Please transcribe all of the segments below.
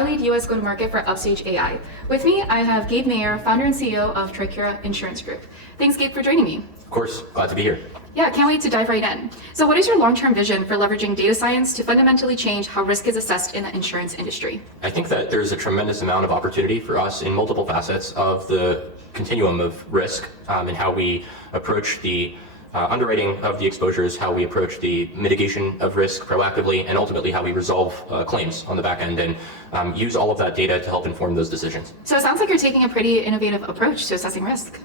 I lead US go-to-market for Upstage AI. With me, I have Gabe Mayer, founder and CEO of Tricura Insurance Group. Thanks, Gabe, for joining me. Of course, glad to be here. Yeah, can't wait to dive right in. So what is your long-term vision for leveraging data science to fundamentally change how risk is assessed in the insurance industry? I think that there's a tremendous amount of opportunity for us in multiple facets of the continuum of risk and how we approach the underwriting of the exposures, how we approach the mitigation of risk proactively, and ultimately how we resolve claims on the back end and use all of that data to help inform those decisions. So it sounds like you're taking a pretty innovative approach to assessing risk.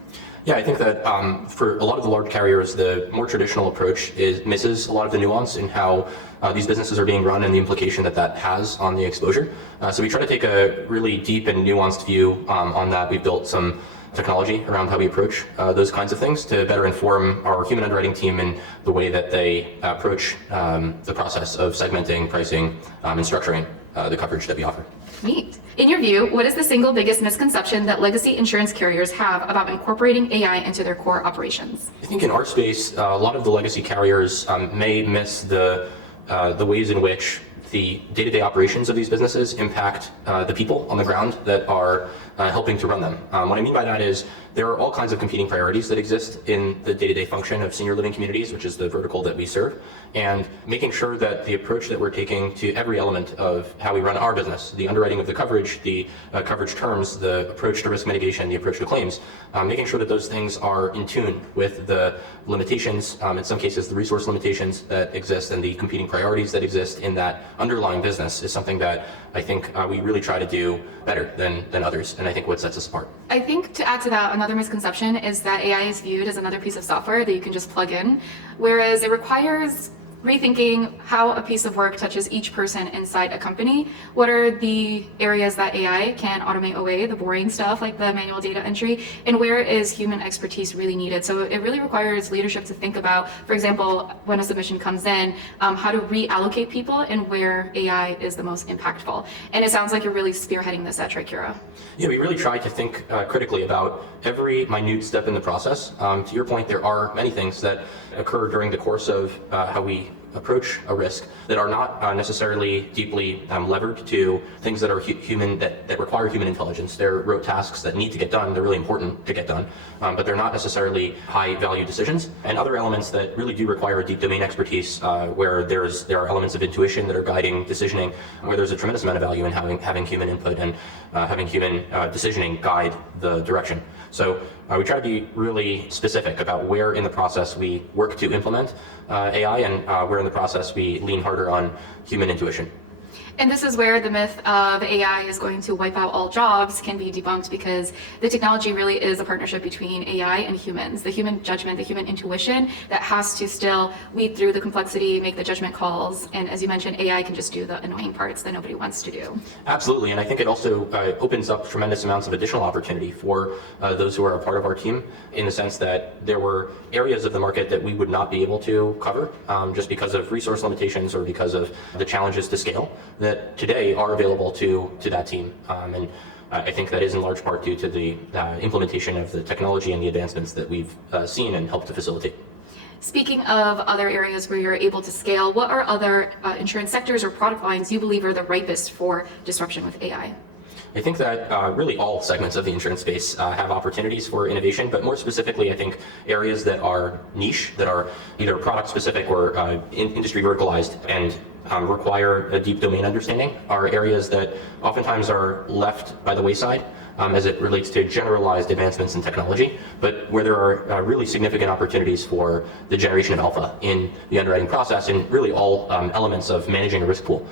Yeah, I think that for a lot of the large carriers, the more traditional approach misses a lot of the nuance in how these businesses are being run and the implication that that has on the exposure. So we try to take a really deep and nuanced view on that. We've built some technology around how we approach those kinds of things to better inform our human underwriting team in the way that they approach the process of segmenting, pricing, and structuring the coverage that we offer. Neat. In your view, what is the single biggest misconception that legacy insurance carriers have about incorporating AI into their core operations? I think in our space, a lot of the legacy carriers may miss the ways in which the day-to-day operations of these businesses impact the people on the ground that are helping to run them. What I mean by that is there are all kinds of competing priorities that exist in the day-to-day function of senior living communities, which is the vertical that we serve, and making sure that the approach that we're taking to every element of how we run our business, the underwriting of the coverage, the coverage terms, the approach to risk mitigation, the approach to claims, making sure that those things are in tune with the limitations, in some cases the resource limitations that exist and the competing priorities that exist in that underlying business is something that I think we really try to do better than others, and I think what sets us apart. I think to add to that, another misconception is that AI is viewed as another piece of software that you can just plug in, whereas it requires rethinking how a piece of work touches each person inside a company. What are the areas that AI can automate away, the boring stuff like the manual data entry, and where is human expertise really needed? So it really requires leadership to think about, for example, when a submission comes in, how to reallocate people and where AI is the most impactful. And it sounds like you're really spearheading this at Tricura. Yeah, we really try to think critically about every minute step in the process. To your point, there are many things that occur during the course of how we approach a risk that are not necessarily deeply levered to things that are human, that require human intelligence. They're rote tasks that need to get done. They're really important to get done, but they're not necessarily high value decisions. And other elements that really do require deep domain expertise, where there are elements of intuition that are guiding decisioning, where there's a tremendous amount of value in having human input and having human decisioning guide the direction. So we try to be really specific about where in the process we work to implement AI and where in the process we lean harder on human intuition. And this is where the myth of AI is going to wipe out all jobs can be debunked, because the technology really is a partnership between AI and humans. The human judgment, the human intuition that has to still weed through the complexity, make the judgment calls. And as you mentioned, AI can just do the annoying parts that nobody wants to do. Absolutely, and I think it also opens up tremendous amounts of additional opportunity for those who are a part of our team, in the sense that there were areas of the market that we would not be able to cover just because of resource limitations or because of the challenges to scale that today are available to that team. And I think that is in large part due to the implementation of the technology and the advancements that we've seen and helped to facilitate. Speaking of other areas where you're able to scale, what are other insurance sectors or product lines you believe are the ripest for disruption with AI? I think that really all segments of the insurance space have opportunities for innovation, but more specifically, I think areas that are niche, that are either product specific or industry verticalized and require a deep domain understanding, are areas that oftentimes are left by the wayside as it relates to generalized advancements in technology, but where there are really significant opportunities for the generation of alpha in the underwriting process and really all elements of managing a risk pool.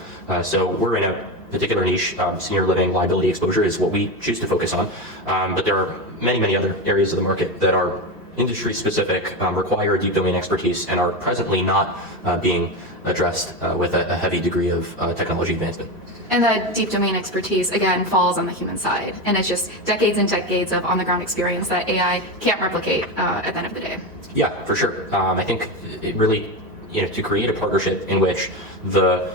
So we're in a particular niche. Senior living liability exposure is what we choose to focus on, but there are many other areas of the market that are industry specific, require deep domain expertise, and are presently not being addressed with a heavy degree of technology advancement. And that deep domain expertise, again, falls on the human side. And it's just decades and decades of on-the-ground experience that AI can't replicate at the end of the day. Yeah, for sure. I think it really to create a partnership in which the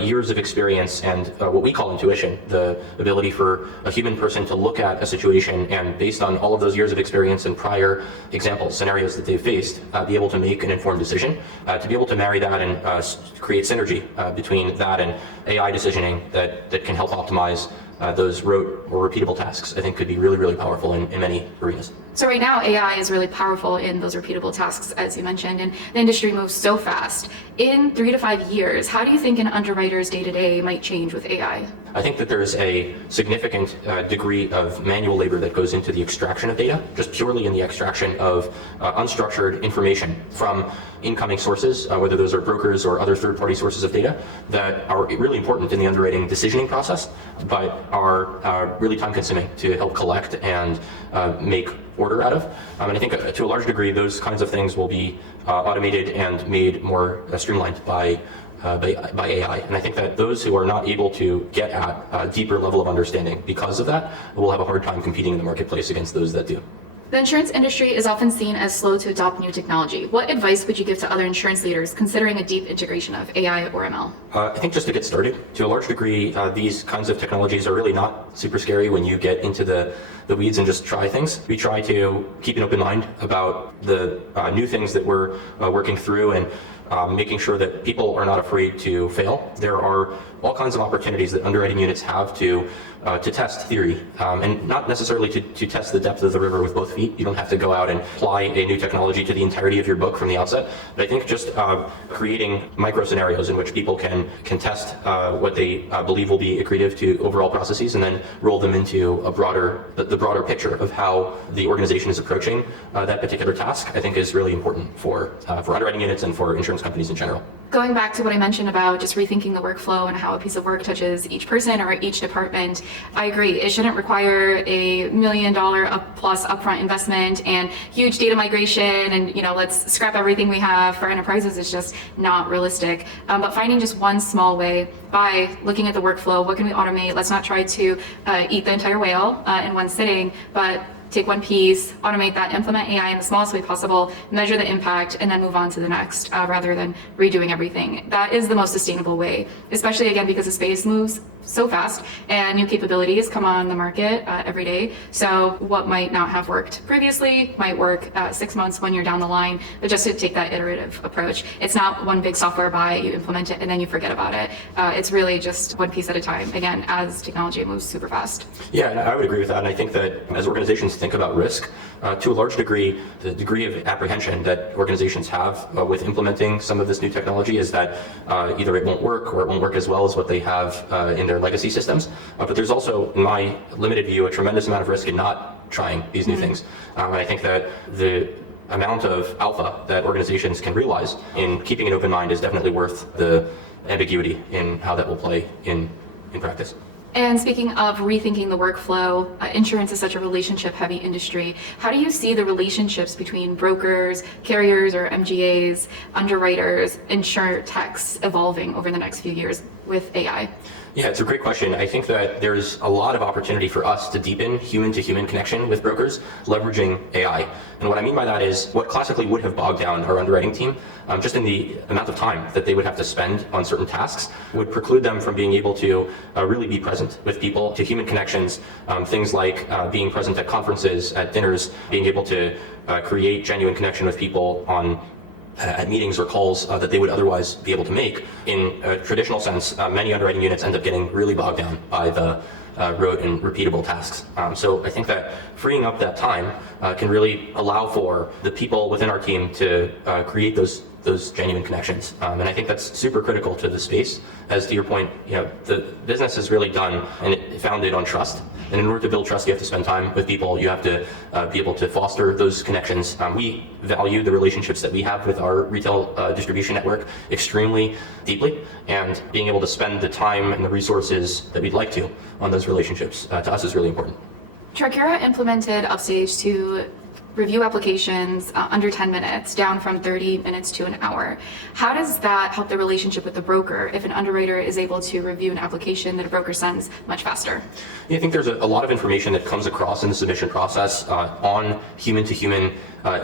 years of experience and what we call intuition, the ability for a human person to look at a situation and based on all of those years of experience and prior examples, scenarios that they've faced, be able to make an informed decision, to be able to marry that and create synergy between that and AI decisioning that can help optimize those rote or repeatable tasks, I think could be really, really powerful in many arenas. So right now, AI is really powerful in those repeatable tasks, as you mentioned, and the industry moves so fast. In 3 to 5 years, how do you think an underwriter's day-to-day might change with AI? I think that there's a significant degree of manual labor that goes into the extraction of data, just purely in the extraction of unstructured information from incoming sources, whether those are brokers or other third-party sources of data that are really important in the underwriting decisioning process, but are really time-consuming to help collect and make order out of. And I think to a large degree, those kinds of things will be automated and made more streamlined by AI. And I think that those who are not able to get at a deeper level of understanding because of that will have a hard time competing in the marketplace against those that do. The insurance industry is often seen as slow to adopt new technology. What advice would you give to other insurance leaders considering a deep integration of AI or ML? I think just to get started, to a large degree, these kinds of technologies are really not super scary when you get into the weeds and just try things. We try to keep an open mind about the new things that we're working through and making sure that people are not afraid to fail. There are all kinds of opportunities that underwriting units have to test theory, and not necessarily to test the depth of the river with both feet. You don't have to go out and apply a new technology to the entirety of your book from the outset. But I think just creating micro scenarios in which people can test what they believe will be accretive to overall processes, and then roll them into the broader picture of how the organization is approaching that particular task, I think is really important for underwriting units and for insurance companies in general. Going back to what I mentioned about just rethinking the workflow and how a piece of work touches each person or each department, I agree. It shouldn't require a $1 million plus upfront investment and huge data migration and, let's scrap everything we have for enterprises. It's just not realistic. But finding just one small way by looking at the workflow, what can we automate? Let's not try to eat the entire whale in one sitting, but take one piece, automate that, implement AI in the smallest way possible, measure the impact, and then move on to the next, rather than redoing everything. That is the most sustainable way, especially again because the space moves so fast and new capabilities come on the market every day. So what might not have worked previously might work 6 months, 1 year down the line, but just to take that iterative approach. It's not one big software buy, you implement it, and then you forget about it. It's really just one piece at a time, again, as technology moves super fast. Yeah, and I would agree with that. And I think that as organizations think about risk, to a large degree, the degree of apprehension that organizations have with implementing some of this new technology is that either it won't work or it won't work as well as what they have in their legacy systems. But there's also, in my limited view, a tremendous amount of risk in not trying these new things. And I think that the amount of alpha that organizations can realize in keeping an open mind is definitely worth the ambiguity in how that will play in practice. And speaking of rethinking the workflow, insurance is such a relationship-heavy industry. How do you see the relationships between brokers, carriers or MGAs, underwriters, insurtechs evolving over the next few years with AI? Yeah, it's a great question. I think that there's a lot of opportunity for us to deepen human-to-human connection with brokers, leveraging AI. And what I mean by that is what classically would have bogged down our underwriting team, just in the amount of time that they would have to spend on certain tasks, would preclude them from being able to really be present with people, to human connections, things like being present at conferences, at dinners, being able to create genuine connection with people at meetings or calls that they would otherwise be able to make. In a traditional sense, many underwriting units end up getting really bogged down by the rote and repeatable tasks. So I think that freeing up that time can really allow for the people within our team to create those genuine connections. And I think that's super critical to the space. As to your point, the business is really done and founded on trust. And in order to build trust, you have to spend time with people. You have to be able to foster those connections. We value the relationships that we have with our retail distribution network extremely deeply. And being able to spend the time and the resources that we'd like to on those relationships to us is really important. Tricura implemented Upstage to review applications under 10 minutes, down from 30 minutes to an hour. How does that help the relationship with the broker if an underwriter is able to review an application that a broker sends much faster? Yeah, I think there's a lot of information that comes across in the submission process on human-to-human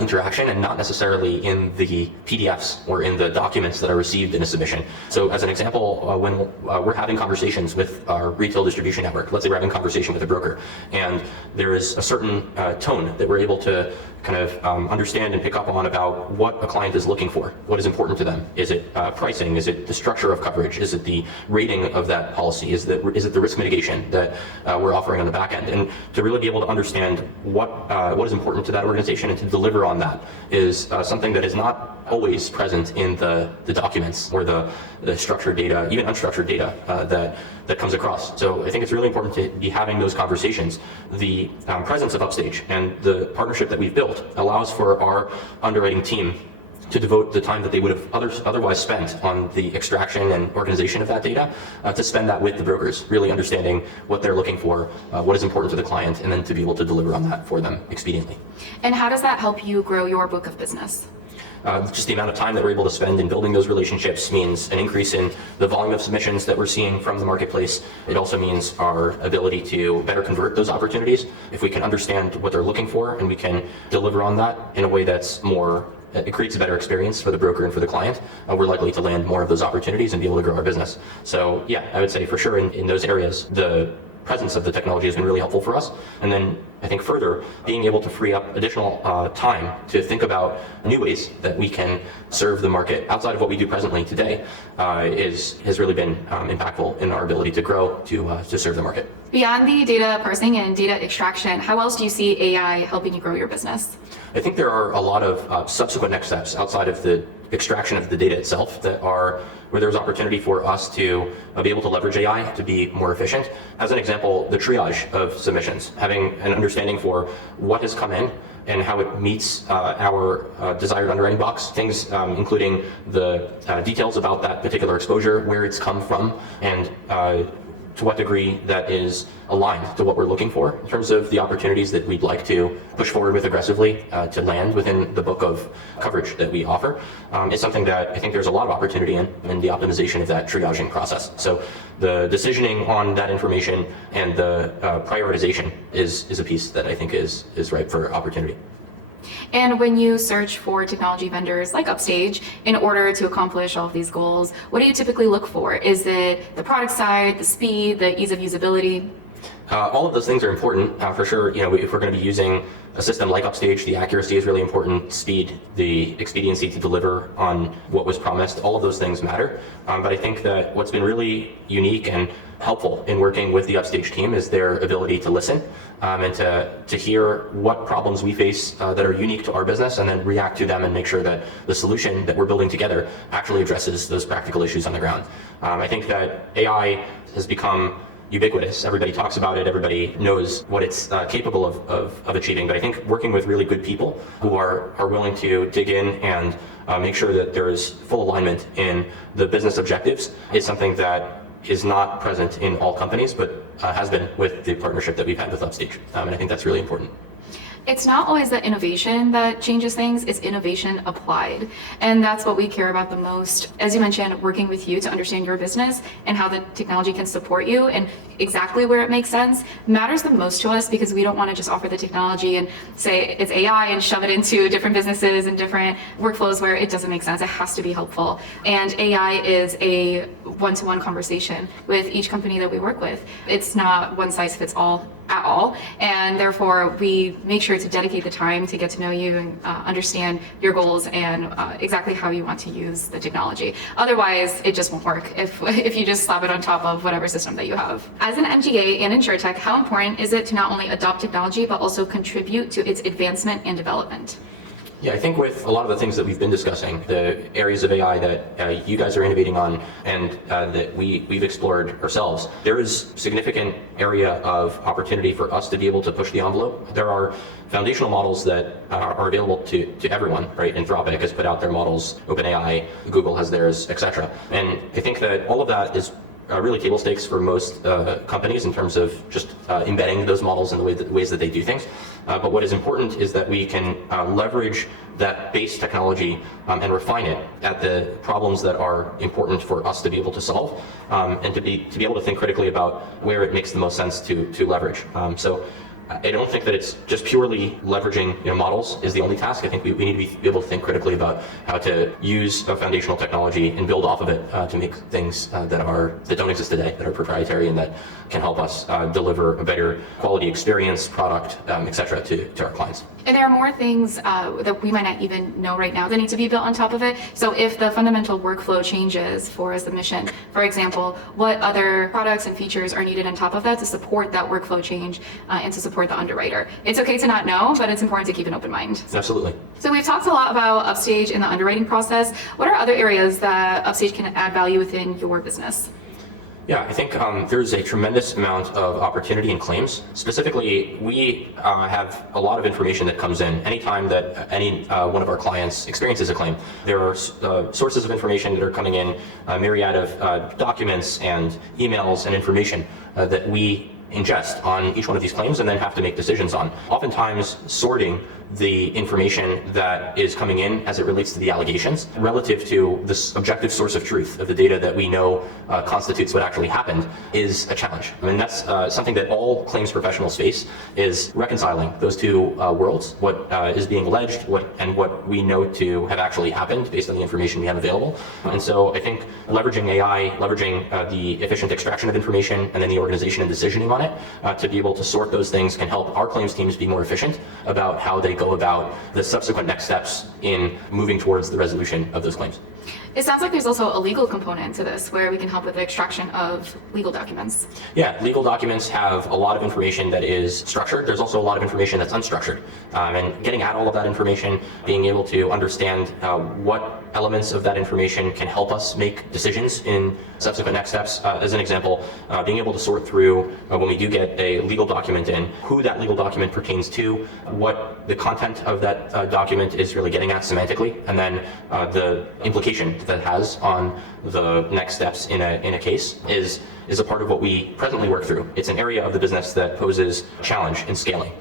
interaction and not necessarily in the PDFs or in the documents that are received in a submission. So as an example, when we're having conversations with our retail distribution network, let's say we're having a conversation with a broker, and there is a certain tone that we're able to kind of understand and pick up on about what a client is looking for, what is important to them. Is it pricing? Is it the structure of coverage? Is it the rating of that policy? Is it the risk mitigation that we're offering on the back end? And to really be able to understand what is important to that organization and to deliver on that is something that is not always present in the documents or the structured data, even unstructured data that comes across. So I think it's really important to be having those conversations. The presence of Upstage and the partnership that we've built allows for our underwriting team to devote the time that they would have otherwise spent on the extraction and organization of that data, to spend that with the brokers, really understanding what they're looking for, what is important to the client, and then to be able to deliver on that for them expediently. And how does that help you grow your book of business? Just the amount of time that we're able to spend in building those relationships means an increase in the volume of submissions that we're seeing from the marketplace. It also means our ability to better convert those opportunities. If we can understand what they're looking for and we can deliver on that in a way that's it creates a better experience for the broker and for the client, we're likely to land more of those opportunities and be able to grow our business. So yeah, I would say for sure in those areas, the presence of the technology has been really helpful for us. And then I think further, being able to free up additional time to think about new ways that we can serve the market outside of what we do presently today has really been impactful in our ability to grow to serve the market. Beyond the data parsing and data extraction, how else do you see AI helping you grow your business? I think there are a lot of subsequent next steps outside of the extraction of the data itself that are where there's opportunity for us to be able to leverage AI to be more efficient. As an example, the triage of submissions, having an understanding for what has come in and how it meets our desired underwriting box, things including the details about that particular exposure, where it's come from, and to what degree that is aligned to what we're looking for in terms of the opportunities that we'd like to push forward with aggressively to land within the book of coverage that we offer. It's something that I think there's a lot of opportunity in the optimization of that triaging process. So the decisioning on that information and the prioritization is a piece that I think is ripe for opportunity. And when you search for technology vendors like Upstage in order to accomplish all of these goals, what do you typically look for? Is it the product side, the speed, the ease of usability? All of those things are important for sure. If we're going to be using a system like Upstage, the accuracy is really important. Speed, the expediency to deliver on what was promised, all of those things matter. But I think that what's been really unique and helpful in working with the Upstage team is their ability to listen and to hear what problems we face that are unique to our business, and then react to them and make sure that the solution that we're building together actually addresses those practical issues on the ground. I think that AI has become ubiquitous. Everybody talks about it. Everybody knows what it's capable of achieving. But I think working with really good people who are willing to dig in and make sure that there is full alignment in the business objectives is something that is not present in all companies, but has been with the partnership that we've had with Upstage. And I think that's really important. It's not always the innovation that changes things, it's innovation applied. And that's what we care about the most. As you mentioned, working with you to understand your business and how the technology can support you and exactly where it makes sense matters the most to us, because we don't want to just offer the technology and say it's AI and shove it into different businesses and different workflows where it doesn't make sense. It has to be helpful. And AI is a one-to-one conversation with each company that we work with. It's not one size fits all at all, and therefore we make sure to dedicate the time to get to know you and understand your goals and exactly how you want to use the technology. Otherwise, it just won't work if you just slap it on top of whatever system that you have. As an MGA and insurtech, how important is it to not only adopt technology but also contribute to its advancement and development? Yeah, I think with a lot of the things that we've been discussing, the areas of AI that you guys are innovating on and that we've explored ourselves, there is significant area of opportunity for us to be able to push the envelope. There are foundational models that are available to everyone, right? Anthropic has put out their models, OpenAI, Google has theirs, etc. And I think that all of that is really table stakes for most companies in terms of just embedding those models in the ways that they do things. But what is important is that we can leverage that base technology and refine it at the problems that are important for us to be able to solve, and to be able to think critically about where it makes the most sense to leverage. So I don't think that it's just purely leveraging models is the only task. I think we need to be able to think critically about how to use a foundational technology and build off of it to make things that don't exist today, that are proprietary and that can help us deliver a better quality experience, product, etc. to our clients. And there are more things that we might not even know right now that need to be built on top of it. So if the fundamental workflow changes for a submission, for example, what other products and features are needed on top of that to support that workflow change and to support the underwriter? It's okay to not know, but it's important to keep an open mind. Absolutely. So we've talked a lot about Upstage in the underwriting process. What are other areas that Upstage can add value within your business? Yeah, I think there's a tremendous amount of opportunity in claims. Specifically, we have a lot of information that comes in anytime that any one of our clients experiences a claim. There are sources of information that are coming in, a myriad of documents and emails and information that we ingest on each one of these claims and then have to make decisions on. Oftentimes, sorting the information that is coming in as it relates to the allegations relative to this objective source of truth of the data that we know constitutes what actually happened is a challenge. I mean, that's something that all claims professionals face, is reconciling those two worlds, what is being alleged and what we know to have actually happened based on the information we have available. And so I think leveraging AI, leveraging the efficient extraction of information and then the organization and decisioning on it to be able to sort those things can help our claims teams be more efficient about how they go about the subsequent next steps in moving towards the resolution of those claims. It sounds like there's also a legal component to this where we can help with the extraction of legal documents. Yeah, legal documents have a lot of information that is structured. There's also a lot of information that's unstructured. And getting at all of that information, being able to understand what elements of that information can help us make decisions in subsequent next steps. As an example, being able to sort through when we do get a legal document in, who that legal document pertains to, what the content of that document is really getting at semantically, and then the implication that has on the next steps in a case is a part of what we presently work through. It's an area of the business that poses challenge in scaling.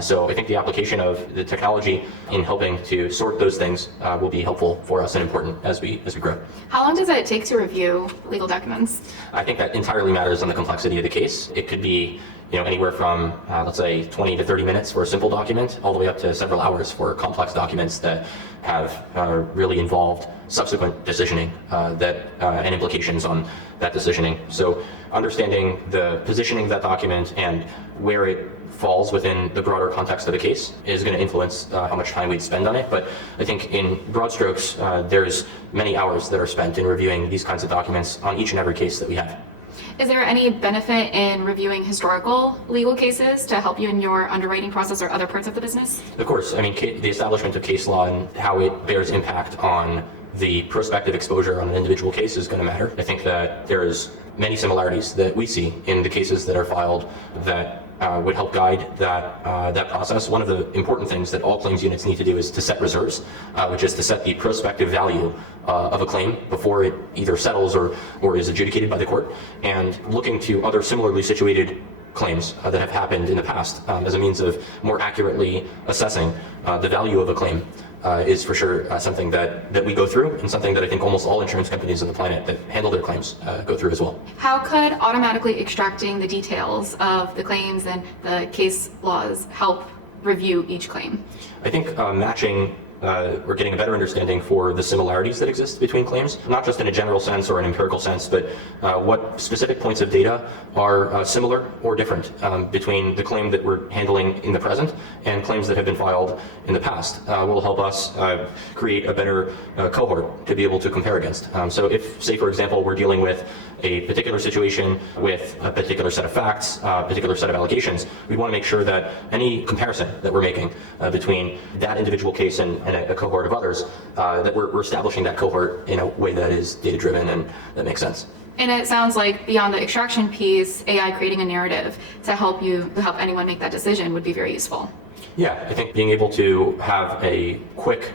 So I think the application of the technology in helping to sort those things will be helpful for us and important as we grow. How long does it take to review legal documents? I think that entirely matters on the complexity of the case. It could be anywhere from, let's say, 20 to 30 minutes for a simple document, all the way up to several hours for complex documents that have really involved subsequent decisioning and implications on that decisioning. So understanding the positioning of that document and where it falls within the broader context of the case is going to influence how much time we'd spend on it. But I think in broad strokes, there's many hours that are spent in reviewing these kinds of documents on each and every case that we have. Is there any benefit in reviewing historical legal cases to help you in your underwriting process or other parts of the business? Of course. I mean, the establishment of case law and how it bears impact on the prospective exposure on an individual case is going to matter. I think that there's many similarities that we see in the cases that are filed that would help guide that process. One of the important things that all claims units need to do is to set reserves, which is to set the prospective value of a claim before it either settles or is adjudicated by the court, and looking to other similarly situated claims that have happened in the past as a means of more accurately assessing the value of a claim is for sure something that we go through, and something that I think almost all insurance companies on the planet that handle their claims go through as well. How could automatically extracting the details of the claims and the case laws help review each claim? I think matching we're getting a better understanding for the similarities that exist between claims, not just in a general sense or an empirical sense, but what specific points of data are similar or different between the claim that we're handling in the present and claims that have been filed in the past will help us create a better cohort to be able to compare against. So if, say, for example, we're dealing with a particular situation with a particular set of facts, a particular set of allegations, we want to make sure that any comparison that we're making between that individual case and a cohort of others, that we're establishing that cohort in a way that is data-driven and that makes sense. And it sounds like beyond the extraction piece, AI creating a narrative to help anyone make that decision would be very useful. Yeah, I think being able to have a quick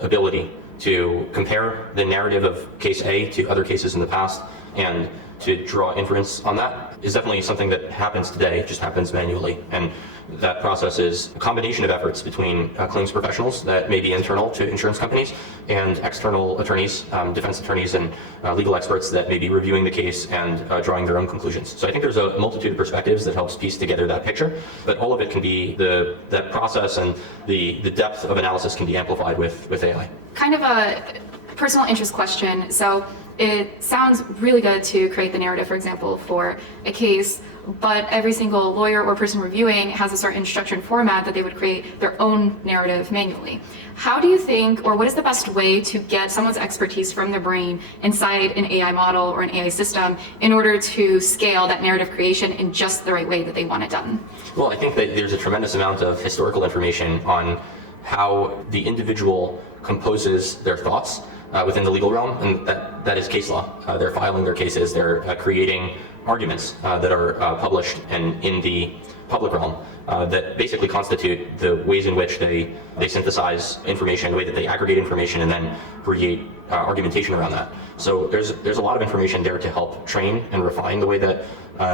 ability to compare the narrative of case A to other cases in the past and to draw inference on that is definitely something that happens today. It just happens manually. And that process is a combination of efforts between claims professionals that may be internal to insurance companies and external attorneys, defense attorneys, and legal experts that may be reviewing the case and drawing their own conclusions. So I think there's a multitude of perspectives that helps piece together that picture, but all of it can be that process, and the depth of analysis can be amplified with AI. Kind of a personal interest question. So it sounds really good to create the narrative, for example, for a case, but every single lawyer or person reviewing has a certain structure and format that they would create their own narrative manually. How do you think, or what is the best way to get someone's expertise from their brain inside an AI model or an AI system in order to scale that narrative creation in just the right way that they want it done? Well, I think that there's a tremendous amount of historical information on how the individual composes their thoughts within the legal realm, and that is case law. They're filing their cases, they're creating arguments that are published and in the public realm that basically constitute the ways in which they synthesize information, the way that they aggregate information and then create argumentation around that. So there's a lot of information there to help train and refine the way that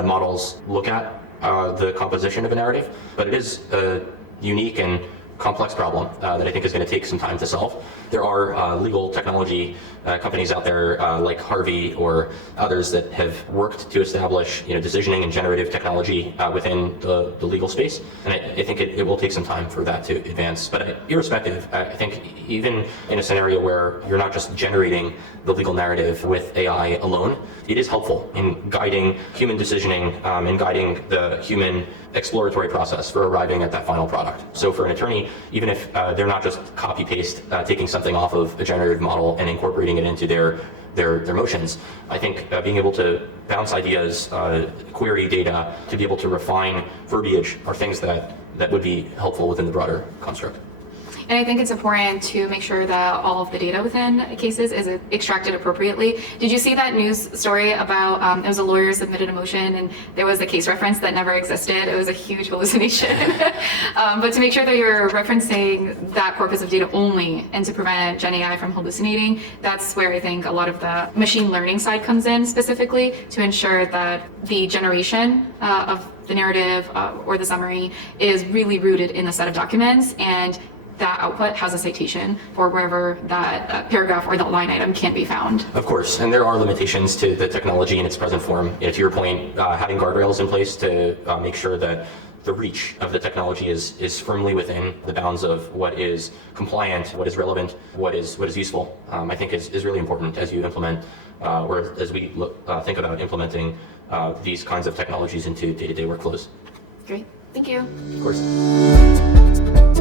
models look at the composition of a narrative, but it is a unique and complex problem that I think is going to take some time to solve. There are legal technology companies out there like Harvey or others that have worked to establish decisioning and generative technology within the legal space, and I think it will take some time for that to advance. But irrespective, I think even in a scenario where you're not just generating the legal narrative with AI alone, it is helpful in guiding human decisioning and guiding the human exploratory process for arriving at that final product. So for an attorney, even if they're not just copy-paste taking something off of a generative model and incorporating it into their motions, I think being able to bounce ideas, query data, to be able to refine verbiage are things that would be helpful within the broader construct. And I think it's important to make sure that all of the data within cases is extracted appropriately. Did you see that news story about, it was a lawyer submitted a motion and there was a case reference that never existed? It was a huge hallucination. But to make sure that you're referencing that corpus of data only and to prevent Gen AI from hallucinating, that's where I think a lot of the machine learning side comes in specifically to ensure that the generation of the narrative or the summary is really rooted in the set of documents, and that output has a citation for wherever that paragraph or that line item can be found. Of course, and there are limitations to the technology in its present form. To your point, having guardrails in place to make sure that the reach of the technology is firmly within the bounds of what is compliant, what is relevant, what is useful, I think is really important as you implement, or as we think about implementing these kinds of technologies into day-to-day workflows. Great, thank you. Of course.